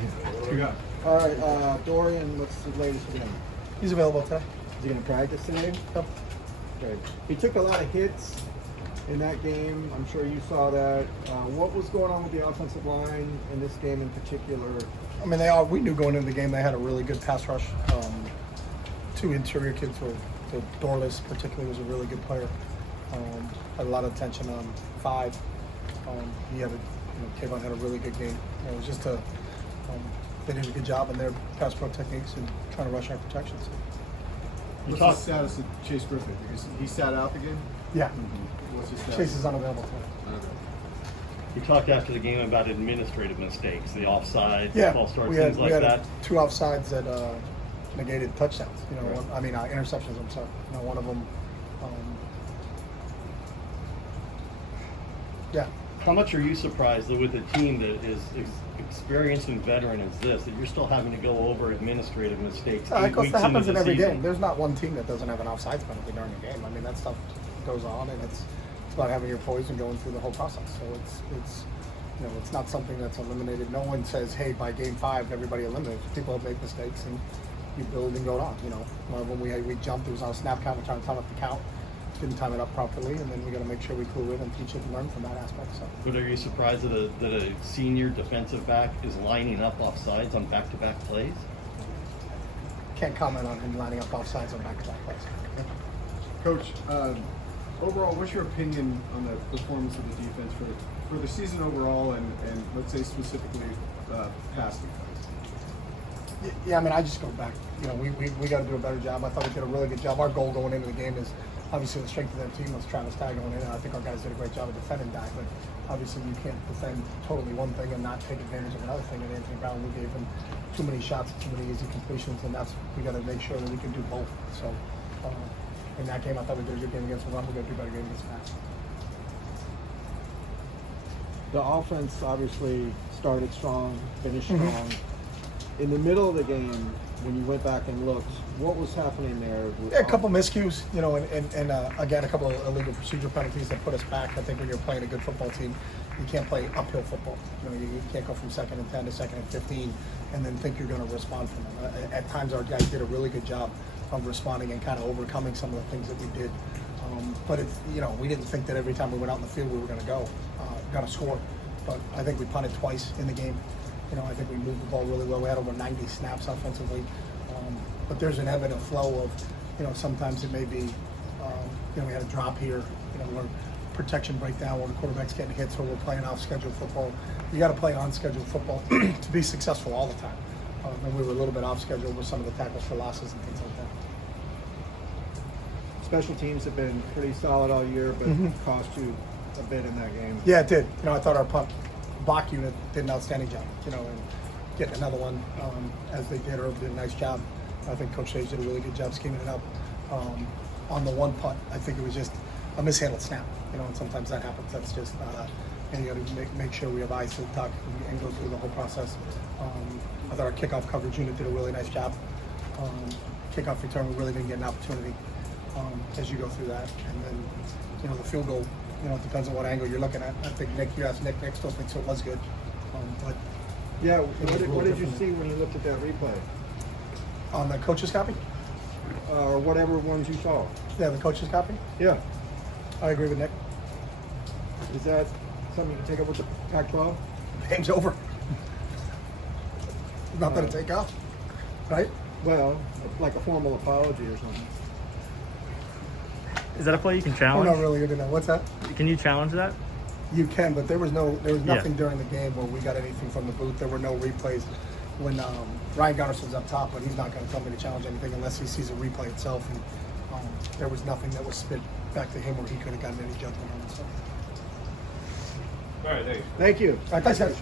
What do we got? All right, Dorian, what's the latest with him? He's available today. Is he going to practice today? Yep. Okay. He took a lot of hits in that game. I'm sure you saw that. What was going on with the offensive line in this game in particular? I mean, we knew going into the game they had a really good pass rush. Two interior kids were, the Dorless particularly was a really good player. Had a lot of attention on 5. He had Kayvon had a really good game. It was just they did a good job in their pass pro techniques and trying to rush our protections. What's the status of Chase Griffin? Because he sat out the game? Yeah. What's his status? Chase is unavailable today. You talked after the game about administrative mistakes, the offside, Yeah, false start, we things had like that. 2 offsides that negated touchdowns. Right. Interceptions. I'm sorry. One of them. Yeah. How much are you surprised that with a team that is experienced and veteran as this, that you're still having to go over administrative mistakes? That 8 weeks happens into in the every season? game. There's not one team that doesn't have an offsides penalty during a game. I mean, that stuff goes on, and it's about having your poise and going through the whole process. So it's not something that's eliminated. No one says, hey, by game 5, everybody eliminates. People make mistakes, and you build and go on. One of them we jumped. It was on a snap count. We're trying to time up the count. Didn't time it up properly, and then we got to make sure we clue in and teach it and learn from that aspect. So. But are you surprised that a senior defensive back is lining up offsides on back-to-back plays? Can't comment on him lining up offsides on back-to-back plays. Coach, overall, what's your opinion on the performance of the defense for the season overall and let's say specifically past defense? Yeah, I mean, I just go back. We got to do a better job. I thought we did a really good job. Our goal going into the game is obviously the strength of their team. Let's try to stay going in. And I think our guys did a great job of defending that. But obviously, you can't defend totally one thing and not take advantage of another thing. And Anthony Brown, we gave him too many shots, too many easy completions, and we got to make sure that we can do both. So in that game, I thought we did a good game against the run. We're going to do a better game against the pass. The offense obviously started strong, finished strong. In the middle of the game, when you went back and looked, what was happening there? Yeah, a couple miscues, and again, a couple of illegal procedure penalties that put us back. I think when you're playing a good football team, you can't play uphill football. You can't go from 2nd and 10 to 2nd and 15 and then think you're going to respond from them. At times, our guys did a really good job of responding and kind of overcoming some of the things that we did. But we didn't think that every time we went out in the field we were going to score. But I think we punted twice in the game. I think we moved the ball really well. We had over 90 snaps offensively. But there's an ebb and a flow of, sometimes it may be, we had a drop here, where protection breakdown, where the quarterback's getting hit, so we're playing off-schedule football. You got to play on-schedule football to be successful all the time. And we were a little bit off-schedule with some of the tackles for losses and things like that. Special teams have been pretty solid all year, but cost you a bit in that game. Yeah, it did. I thought our punt block unit did an outstanding job, and getting another one as they did. Herb did a nice job. I think Coach Hayes did a really good job scheming it up. On the one punt, I think it was just a mishandled snap, and sometimes that happens. That's just, and you got to make sure we have eyes to the tuck and go through the whole process. I thought our kickoff coverage unit did a really nice job. Kickoff return, we really didn't get an opportunity as you go through that. And then, the field goal, it depends on what angle you're looking at. I think you asked Nick still thinks it was good. But yeah, what did you see when you looked at that replay? On the coach's copy? Or whatever ones you saw? Yeah, the coach's copy? Yeah. I agree with Nick. Is that something you can take up with the Pac-12? Game's over. Nothing to take off, right? Well, like a formal apology or something. Is that a play you can We're challenge? not really good enough. What's that? Can you challenge that? You can, but there was nothing during the game where we got anything from the booth. There were no replays. When Ryan Gunnarson's up top, but he's not going to tell me to challenge anything unless he sees a replay itself. And there was nothing that was spit back to him where he could have gotten any judgment on it. So. All right, thanks. Thank you. All right, thanks, guys.